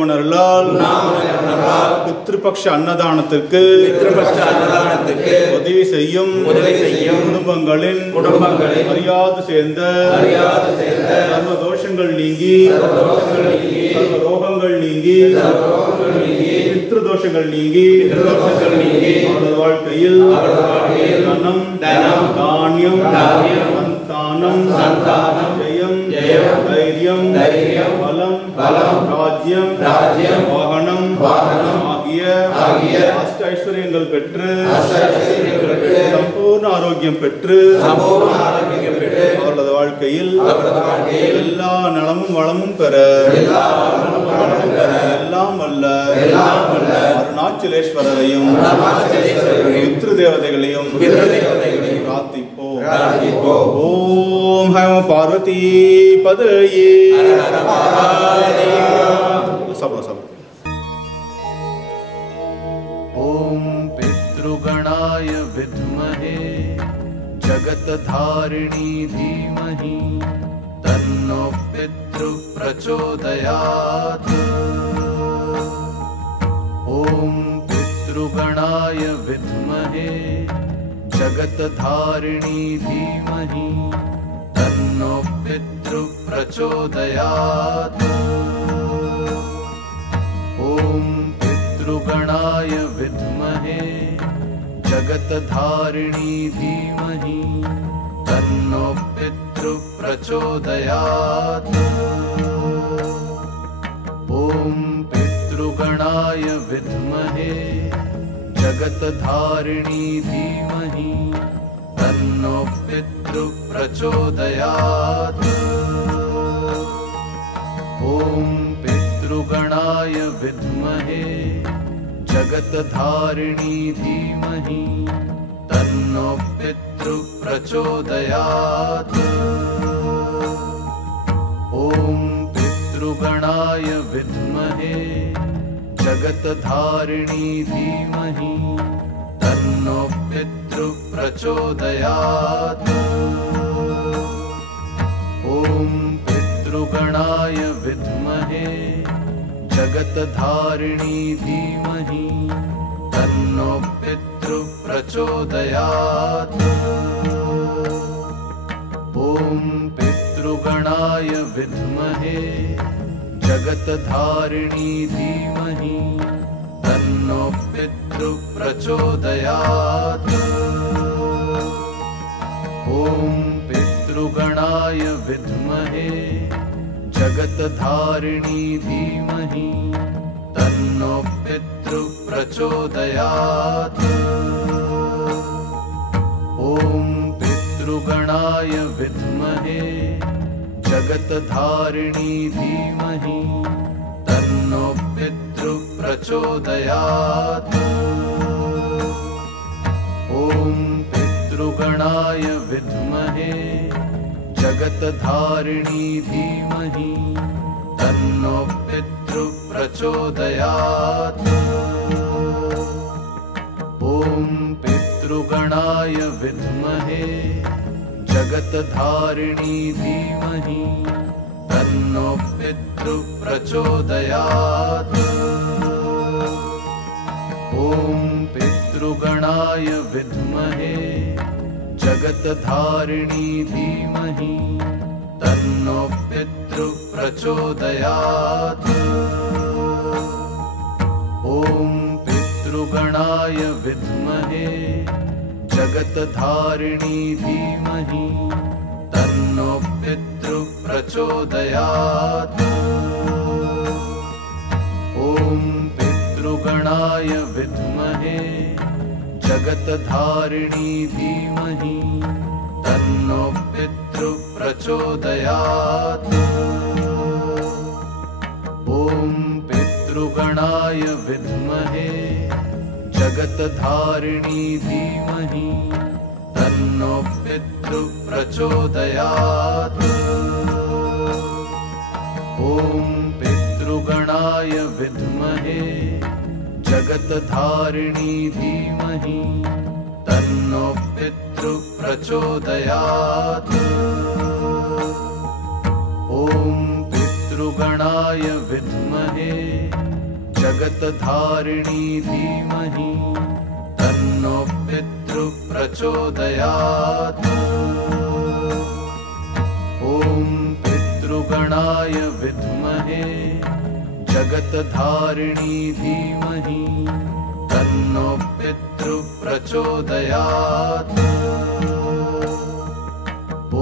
உண்ணாமுலைமணர்களால் பித்ருபக்ஷ அன்னதானத்திற்கு உதவி செய்யும் குடும்பங்களின் அறியாது சேர்ந்த சர்வ தோஷங்கள் நீங்கி சர்வ ரோகங்கள் நீங்கி பித்ருதோஷங்கள் நீங்கி அவரது வாழ்க்கையில் தனம் தானியம் சந்தானம் ஜெயம் தைரியம் பலம் ராஜ்யம் வாகனம் ஆகிய அஷ்ட ஐஸ்வர்யங்கள் பெற்று சம்பூர்ண ஆரோக்கியம் பெற்று அவரது வாழ்க்கையில் எல்லா நலமும் வளமும் பெற எல்லாம் வல்ல அருணாச்சலேஸ்வரரையும் பித்ரு தேவதைகளையும் பிரார்த்திப்போம். ஓம் ஹைம பார்வதி பதயே. ओम पितृगणाय विद्महे जगतधारिणी धीमहि तन्नो पितृ प्रचोदयात्। ओम पितृगणाय विद्महे जगतधारिणी धीमहि तन्नो पितृ प्रचोदयात्। ओम पितृगणाय विद्महे जगतधारिणी धीमहि तन्नो पितृ प्रचोदयात्। ओम पितृगणाय विद्महे जगतधारिणी धीमहि तन्नो पितृ प्रचोदयात्। ओम पितृगणाय विद्महे जगतधारिणी धीमहि तन्नो पितृ प्रचोदयात्। ओम पितृगणाय विद्महे जगतधारिणी धीमहि तन्नो पितृ प्रचोदयात्। ओम पितृगणाय विद्महे जगतधारिणी धीमहि तन्नो पितृ प्रचोदयात्। ओम पितृगणाय विद्महे जगतधारिणी धीमहि तन्नो पितृ प्रचोदयात्। ओम पितृगणाय विद्महे जगतधारिणी धीमहि तन्नो पितृ प्रचोदयात्। ओम पितृगणाय विद्महे जगतधारिणी धीमहि तन्नो पितृ प्रचोदयात्। ओम पितृगणाय विद्महे जगतधारिणी धीमहि तन्नो पितृ प्रचोदयात्। ओम पितृगणाय विद्महे जगतधारिणी धीमहि तन्नो पितृ प्रचोदयात्। ओम पितृगणाय विद्महे जगतधारिणी धीमहि तन्नो पितृ प्रचोदयात्। ओम पितृगणाय विद्महे जगतधारिणी धीमहि तन्नो पितृ प्रचोदयात्। ओम पितृगणाय विद्महे जगतधारिणी धीमहि तन्नो पितृ प्रचोदयात्। ओम पितृगणाय विद्महे जगतधारिणी धीमहि तन्नो पितृ प्रचोदयात्। ओम पितृगणाय विद्महे जगतधारिणी धीमहि तन्नो पितृ प्रचोदयात्। ओम पितृगणाय विद्महे जगत्धारिणी धीमहि तन्नो पितृ प्रचोदयात्। ॐ पितृगणाय विद्महे जगत्धारिणी धीमहि तन्नो पितृ प्रचोदयात्।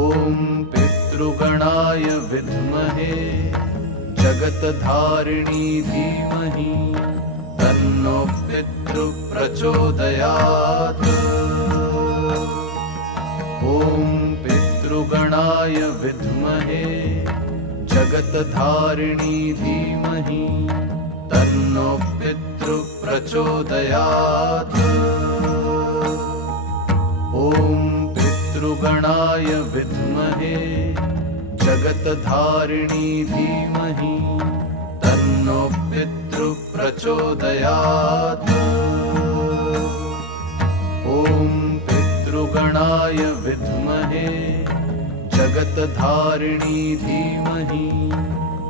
ॐ पितृगणाय विद्महे जगत्धारिणी धीमहि तन्नो पितृ प्रचोदयात्। ॐ पितृगणाय विद्महे जगत्धारिणी धीमहि तन्नो पितृ प्रचोदयात्। ॐ पितृगणाय विद्महे जगत्धारिणी धीमहि तन्नो पितृ प्रचोदयात्। ॐ पितृगणाय विद्महे जगत्धारिणी धीमहि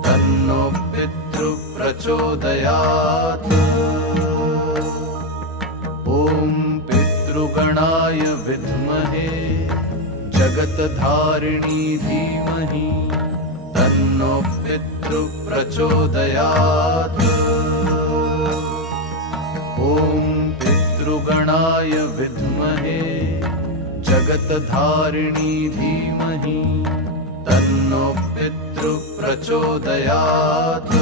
तन्नो पितृ प्रचोदयात्। ॐ पितृगणाय विद्महे जगत्धारिणी धीमहि तन्नो पितृ प्रचोदयात्। ॐ पितृगणाय विद्महे जगत्धारिणी धीमहि तन्नो पितृ प्रचोदयात्।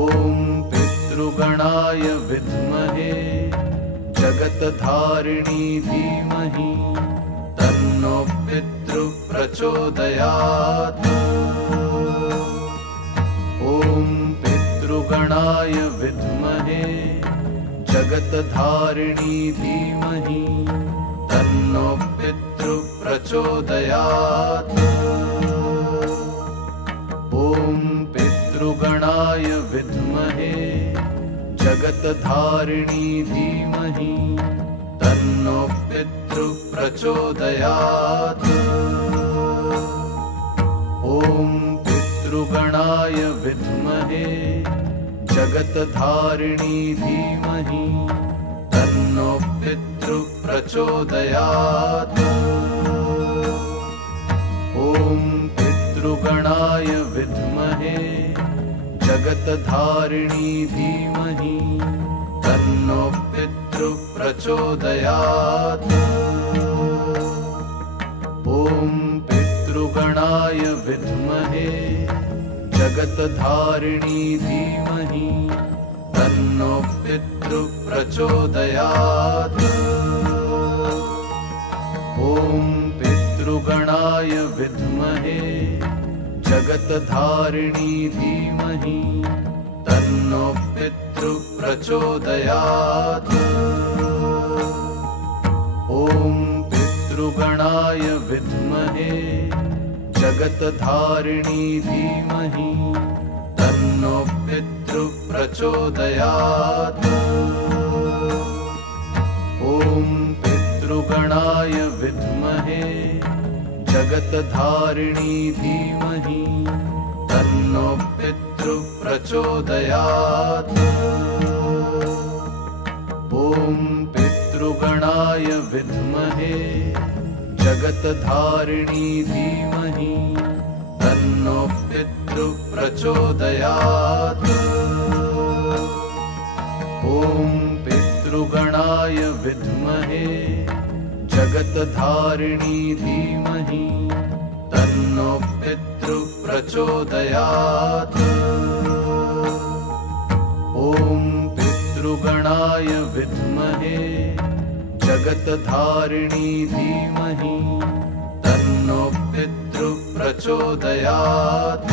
ॐ पितृगणाय विद्महे जगत्धारिणी धीमहि तन्नो पितृ प्रचोदयात्। ॐ पितृगणाय विद्महे जगत्धारिणी धीमहि तन्नो पितृ प्रचोदयात्। ॐ पितृगणाय विद्महे जगत्धारिणी धीमहि तन्नो पितृ प्रचोदयात्। ॐ पितृगणाय विद्महे जगत्धारिणी धीमहि तन्नो पितृ प्रचोदयात्। ॐ पितृगणाय विद्महे जगत्धारिणी धीमहि तन्नो पितृ प्रचोदयात्। ॐ पितृगणाय विद्महे जगत्धारिणी धीमहि तन्नो पितृ प्रचोदयात्। ॐ पितृगणाय विद्महे जगत्धारिणी धीमहि तन्नो पितृ प्रचोदयात्। ॐ पितृगणाय विद्महे जगत्धारिणी धीमहि तन्नो पितृ प्रचोदयात्। ॐ पितृगणाय विद्महे जगत्धारिणी धीमहि तन्नो पितृ प्रचोदयात्। ॐ पितृगणाय विद्महे जगत्धारिणी धीमहि तन्नो पितृ प्रचोदयात्। ॐ पितृगणाय विद्महे जगत्धारिणी धीमहि तन्नो पितृ प्रचोदयात्। ॐ पितृगणाय विद्महे जगत्धारिणी धीमहि तन्नो पितृ प्रचोदयात्।